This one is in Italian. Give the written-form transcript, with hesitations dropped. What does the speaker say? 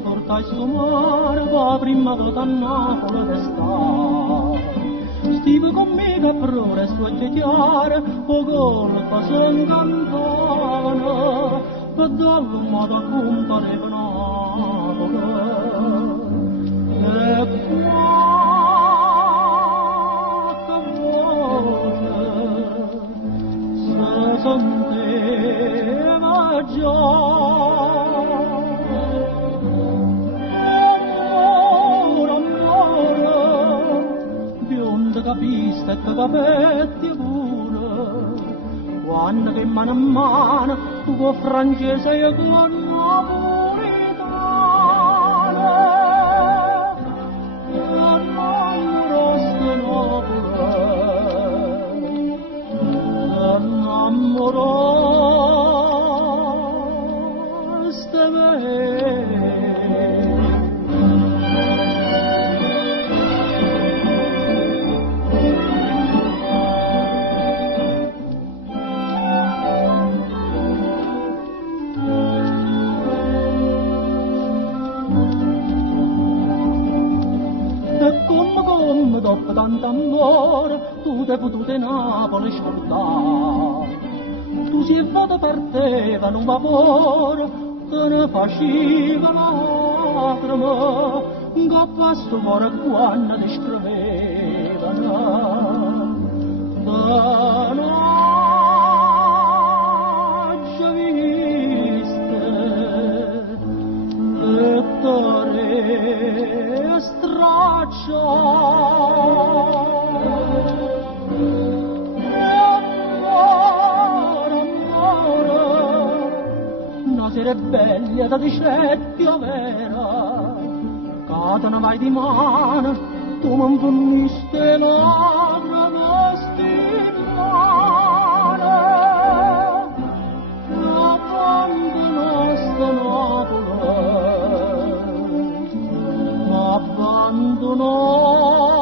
mi portai sto mare, la prima volta a Napoli d'estate. Stive con me che prora e suotte chiare, o colpa s'incantavano, per darlo un modo a compareva Napoli. E qualche voce se sentiva già. Capiste e capetti pure, quando che mano a mano tu con francese e con napolitane, innamoraste me. Dopo tanto amore, tu te potuto Napoli scordare. Tu si è vado parteva in un vapore, te ne faceva lacrime, coppa a sto cuore quando ti scrivevano. Da noce viste, lettore straccia. Sere belle da dicettio vera, che te ne vai di mano, tu mi puniste lacrime stimane, che abbandonaste Napoli, m'abbandonò.